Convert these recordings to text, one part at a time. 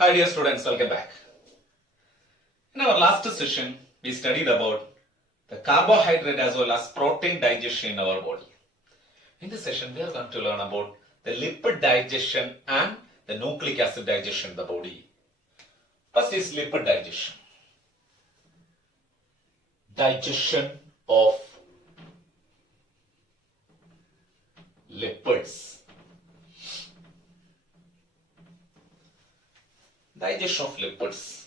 Hi dear students, welcome back. In our last session, we studied about the carbohydrate as well as protein digestion in our body. In this session, we are going to learn about the lipid digestion and the nucleic acid digestion in the body. First is lipid digestion. Digestion of lipids. Digestion of lipids.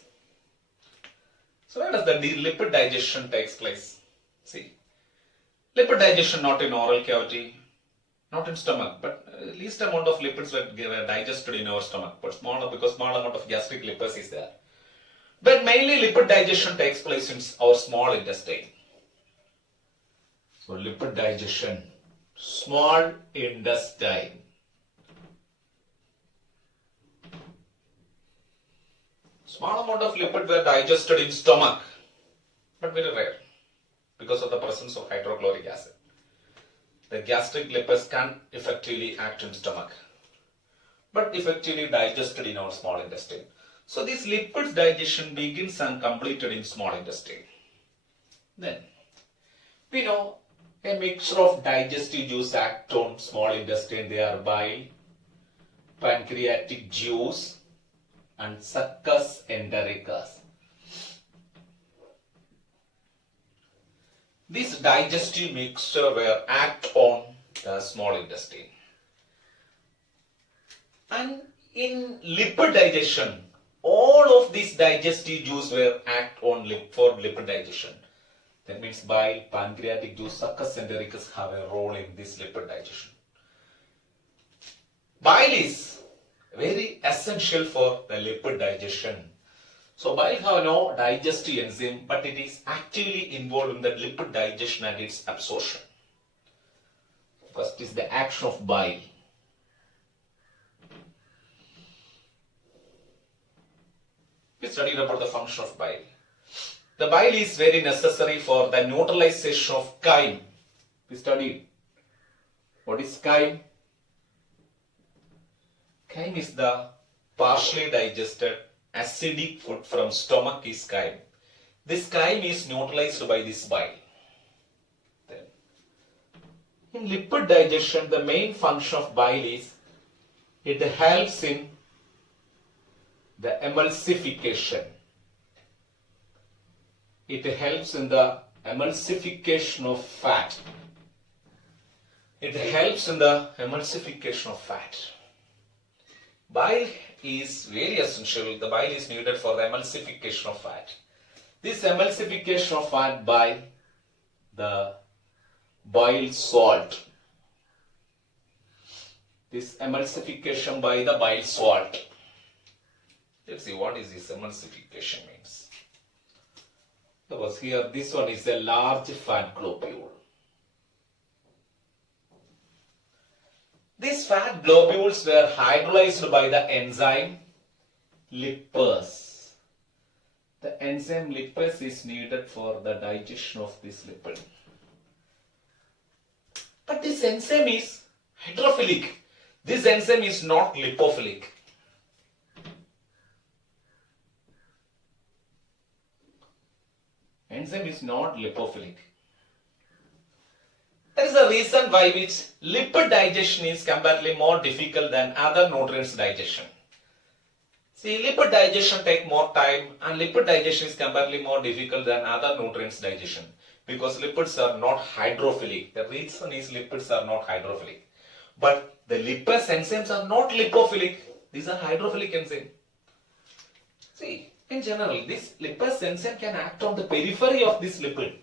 So where does the lipid digestion takes place? See, lipid digestion not in oral cavity, not in stomach, but least amount of lipids were digested in our stomach, but because small amount of gastric lipids is there. But mainly lipid digestion takes place in our small intestine. So lipid digestion, small intestine. Small amount of lipid were digested in stomach, but very rare because of the presence of hydrochloric acid. The gastric lipids can effectively act in stomach, but effectively digested in our small intestine. So this lipids digestion begins and completed in small intestine. Then we know a mixture of digestive juice act on small intestine. They are bile, pancreatic juice, and succus entericus. This digestive mixture will act on the small intestine. And in lipid digestion, all of these digestive juice will act on for lipid digestion. That means bile, pancreatic juice, succus entericus have a role in this lipid digestion. Bile is very essential for the lipid digestion. So bile have no digestive enzyme, but it is actively involved in the lipid digestion and its absorption. First is the action of bile. We studied about the function of bile. The bile is very necessary for the neutralization of chyme. We studied what is chyme. Chyme is the partially digested acidic food from stomach is chyme. This chyme is neutralized by this bile. Then, in lipid digestion, the main function of bile is it helps in the emulsification. It helps in the emulsification of fat. It helps in the emulsification of fat. Bile is very essential. The bile is needed for the emulsification of fat. This emulsification of fat by the bile salt. This emulsification by the bile salt. Let's see what is this emulsification means. Suppose here this one is a large fat globule. These fat globules were hydrolyzed by the enzyme lipase. The enzyme lipase is needed for the digestion of this lipid. But this enzyme is hydrophilic. This enzyme is not lipophilic. Enzyme is not lipophilic. There is a reason why which lipid digestion is comparatively more difficult than other nutrients digestion. See, lipid digestion take more time and lipid digestion is comparatively more difficult than other nutrients digestion because lipids are not hydrophilic. The reason is lipids are not hydrophilic. But the lipase enzymes are not lipophilic. These are hydrophilic enzymes. See, in general, this lipase enzyme can act on the periphery of this lipid.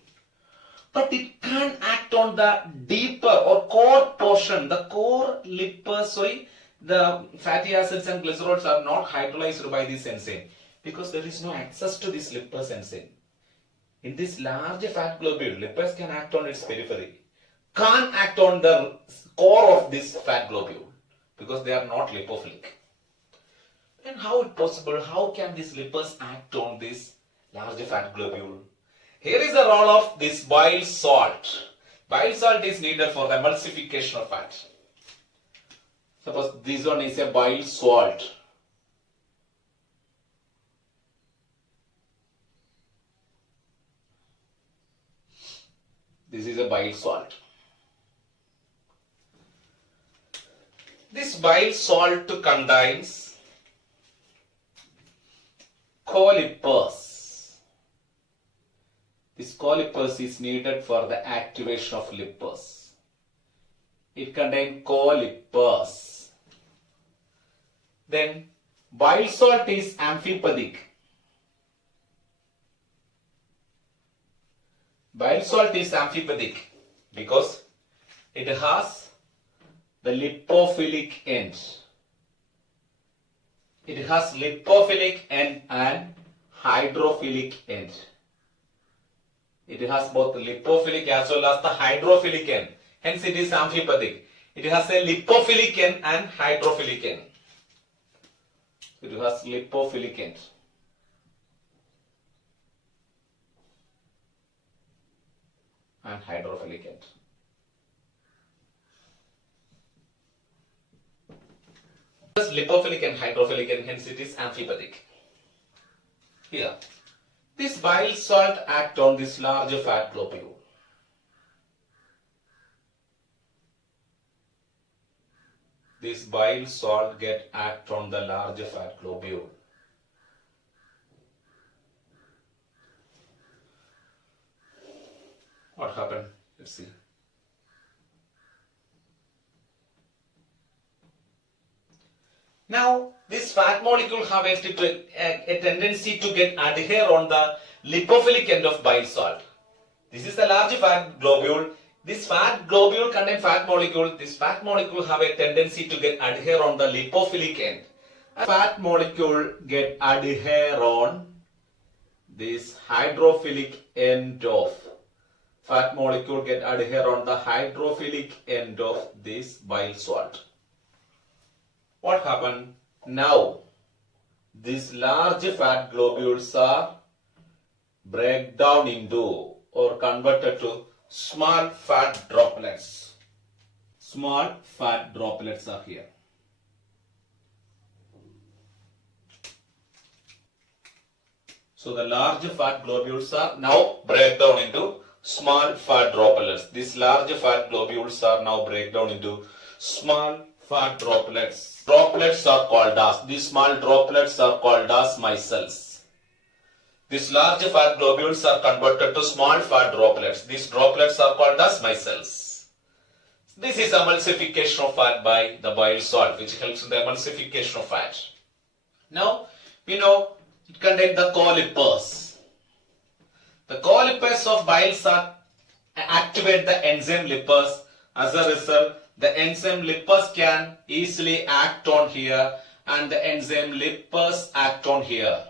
But it can't act on the deeper or core portion. The core lipase, the fatty acids and glycerols are not hydrolyzed by this enzyme because there is no access to this lipase enzyme. In this large fat globule, lipase can act on its periphery. Can't act on the core of this fat globule because they are not lipophilic. And how is it possible? How can this lipase act on this large fat globule? Here is the role of this bile salt. Bile salt is needed for the emulsification of fat. Suppose this one is a bile salt. This is a bile salt. This bile salt contains colipase. This colipase is needed for the activation of lipids. It contains colipase. Then bile salt is amphipathic. Bile salt is amphipathic because it has the lipophilic end. It has lipophilic end and hydrophilic end. It has both the lipophilic as well as the hydrophilic end. Hence it is amphipathic. It has a lipophilic end and hydrophilic end. It has lipophilic end. And hydrophilic end. Lipophilic and hydrophilic end, hence it is amphipathic. Here, this bile salt act on this large fat globule. This bile salt get act on the large fat globule. What happened? Let's see. Now, this fat molecule have a tendency to get adhere on the lipophilic end of bile salt. This is the large fat globule. This fat globule contains fat molecule. This fat molecule have a tendency to get adhere on the lipophilic end. Fat molecule get adhere on this hydrophilic end of fat molecule get adhere on the hydrophilic end of this bile salt. What happened? Now, these large fat globules are break down into or converted to small fat droplets. Small fat droplets are here. So the large fat globules are now break down into small fat droplets. These large fat globules are now break down into small fat droplets. Droplets are called as, these small droplets are called as micelles. These large fat globules are converted to small fat droplets. These droplets are called as micelles. This is emulsification of fat by the bile salt, which helps in the emulsification of fat. Now, we know it contains the colipase. The colipase of bile salt activate the enzyme lipase. As a result, the enzyme lipase can easily act on here and the enzyme lipase act on here.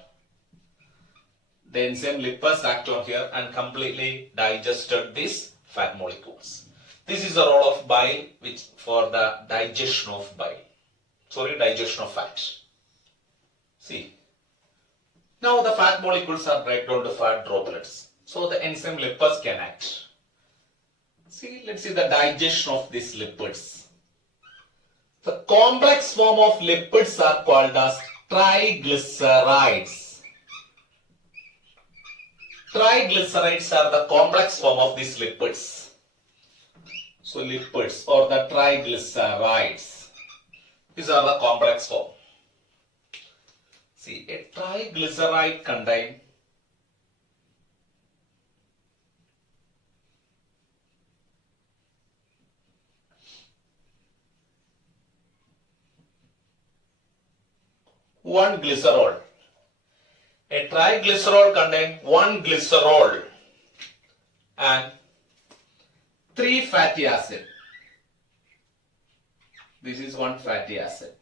The enzyme lipase act on here and completely digested these fat molecules. This is the role of bile which for the digestion of digestion of fat. See. Now the fat molecules are break down to fat droplets. So the enzyme lipase can act. See, let's see the digestion of these lipids. The complex form of lipids are called as triglycerides. Triglycerides are the complex form of these lipids. So lipids or the triglycerides. These are the complex form. See, a triglyceride contains one glycerol. A triglycerol contains one glycerol and 3 fatty acid. This is one fatty acid.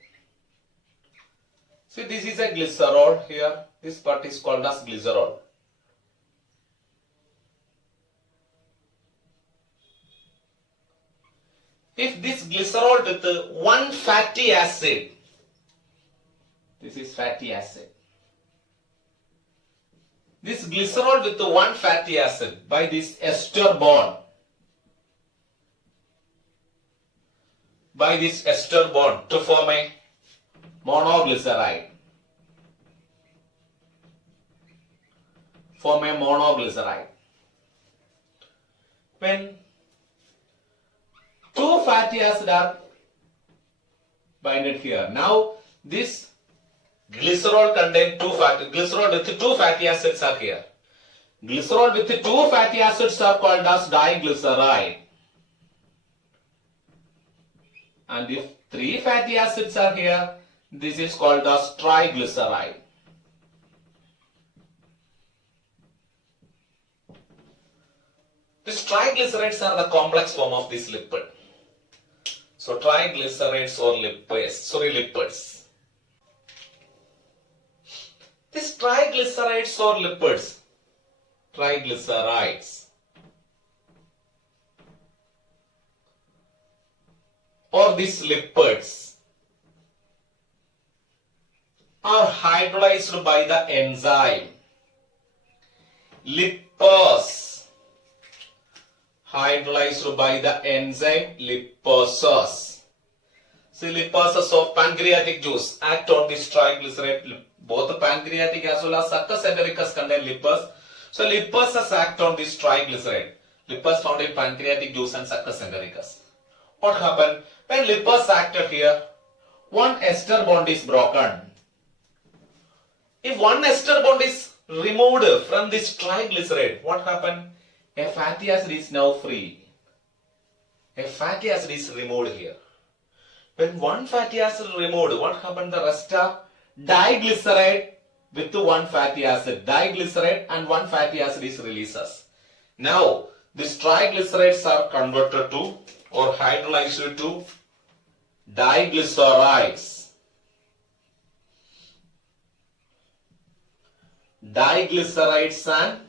See, this is a glycerol here. This part is called as glycerol. If this glycerol with one fatty acid, this is fatty acid. This glycerol with one fatty acid by this ester bond. By this ester bond to form a monoglyceride. Form a monoglyceride. when two fatty acids are binded here. Now this glycerol contains glycerol with two fatty acids are here. Glycerol with two fatty acids are called as diglyceride. And if three fatty acids are here, this is called as triglyceride. These triglycerides are the complex form of this lipid. So triglycerides or lipids. These triglycerides or lipids, triglycerides or these lipids are hydrolyzed by the enzyme lipase, hydrolyzed by the enzyme lipases. See, lipases of pancreatic juice act on this triglyceride. Both the pancreatic as well as succus entericus contain lipase. So lipases act on this triglyceride. Lipase found in pancreatic juice and succus entericus. What happened? When lipase acted here, one ester bond is broken. If one ester bond is removed from this triglyceride, what happened? A fatty acid is now free. A fatty acid is removed here. When one fatty acid is removed, what happened? The rest are diglyceride with one fatty acid. Diglyceride and one fatty acid is releases. Now, these triglycerides are converted to or hydrolyzed to diglycerides. Diglycerides and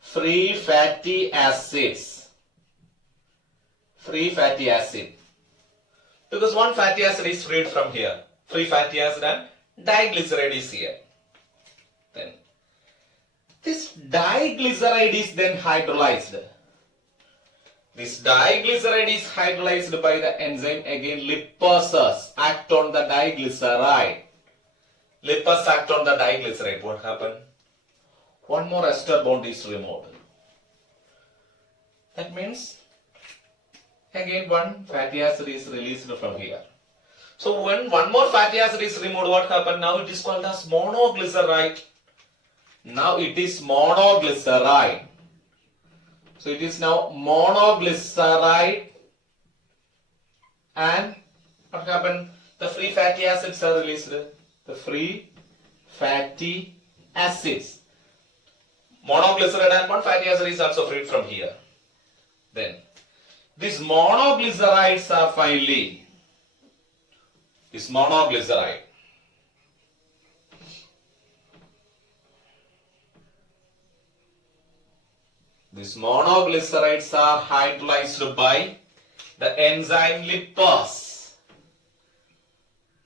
free fatty acids. Free fatty acid. Because one fatty acid is freed from here. Free fatty acid and diglyceride is here. Then this diglyceride is then hydrolyzed. This diglyceride is hydrolyzed by the enzyme again lipases act on the diglyceride. Lipases act on the diglyceride. What happened? One more ester bond is removed. That means again one fatty acid is released from here. So when one more fatty acid is removed, what happened? Now it is called as monoglyceride. Now it is monoglyceride. So it is now monoglyceride, and what happened? The free fatty acids are released. The free fatty acids. Monoglyceride and one fatty acid is also freed from here. Then these monoglycerides are finally this monoglyceride. These monoglycerides are hydrolyzed by the enzyme lipase.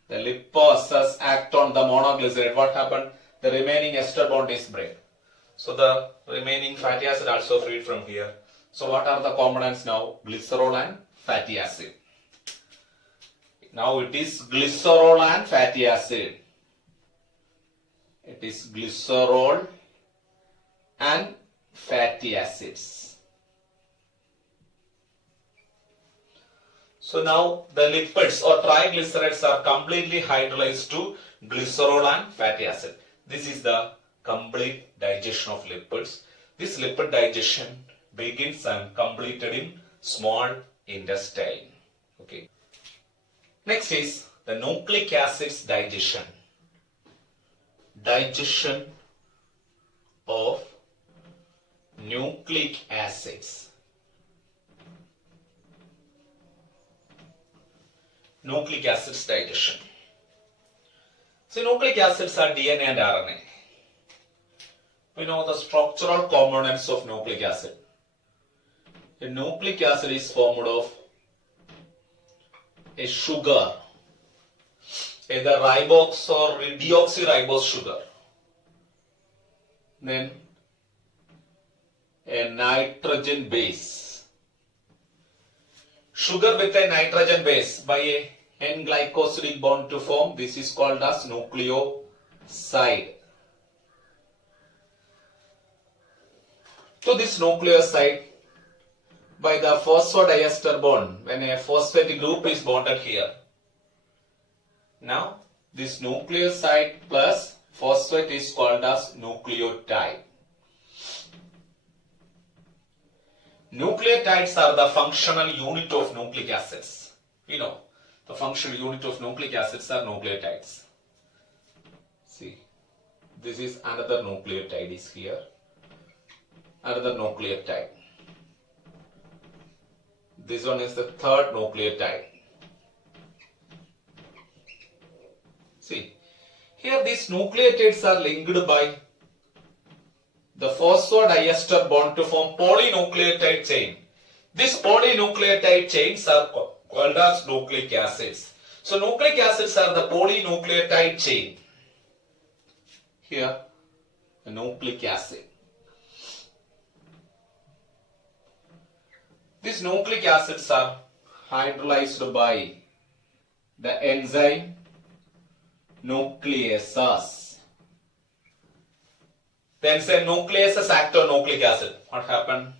The lipases act on the monoglyceride. What happened? The remaining ester bond is break. So the remaining fatty acid also freed from here. So what are the components now? Glycerol and fatty acid. Now it is glycerol and fatty acid. It is glycerol and fatty acids. So now the lipids or triglycerides are completely hydrolyzed to glycerol and fatty acid. This is the complete digestion of lipids. This lipid digestion begins and completed in small intestine. Okay. Next is the nucleic acids digestion. Digestion of nucleic acids. Nucleic acids digestion. So nucleic acids are DNA and RNA. We know the structural components of nucleic acid. A nucleic acid is formed of a sugar, either ribox or deoxyribose sugar, then a nitrogen base. Sugar with a nitrogen base by a N-glycosidic bond to form, this is called as nucleoside. So this nucleoside by the phosphodiester bond when a phosphate group is bonded here. Now this nucleoside plus phosphate is called as nucleotide. Nucleotides are the functional unit of nucleic acids. We know the functional unit of nucleic acids are nucleotides. See, this is another nucleotide is here. Another nucleotide. This one is the third nucleotide. See, here these nucleotides are linked by the phosphodiester bond to form polynucleotide chain. These polynucleotide chains are called as nucleic acids. So nucleic acids are the polynucleotide chain. Here, a nucleic acid. These nucleic acids are hydrolyzed by the enzyme nucleases. The enzyme nucleases act on nucleic acid. What happened?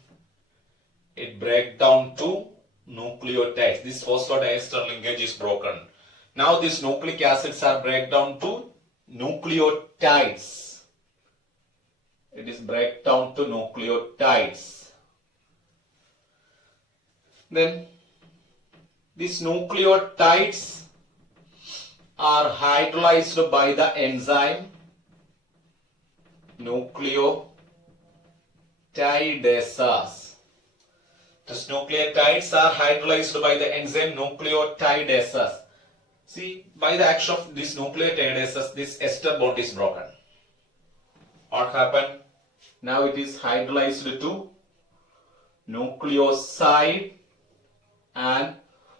It breaks down to nucleotides. This phosphodiester linkage is broken. Now these nucleic acids are break down to nucleotides. It is break down to nucleotides. Then these nucleotides are hydrolyzed by the enzyme nucleotidases. These nucleotides are hydrolyzed by the enzyme nucleotidases. See, by the action of this nucleotidases, this ester bond is broken. What happened? Now it is hydrolyzed to nucleoside and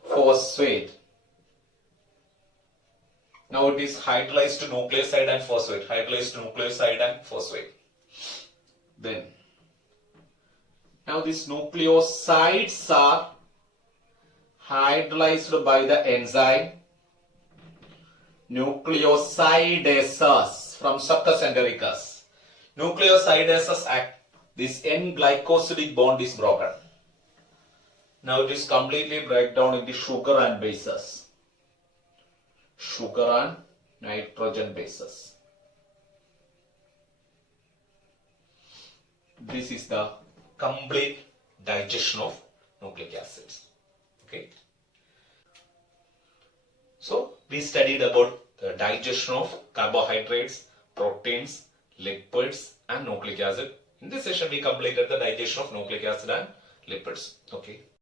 phosphate. Now it is hydrolyzed to nucleoside and phosphate. Hydrolyzed to nucleoside and phosphate. Then, now these nucleosides are hydrolyzed by the enzyme nucleosidases from Succus entericus. Nucleosidases act. This N-glycosidic bond is broken. Now it is completely break down into sugar and bases. Sugar and nitrogen bases. This is the complete digestion of nucleic acids. Okay. So we studied about the digestion of carbohydrates, proteins, lipids and nucleic acid. In this session we completed the digestion of nucleic acid and lipids. Okay.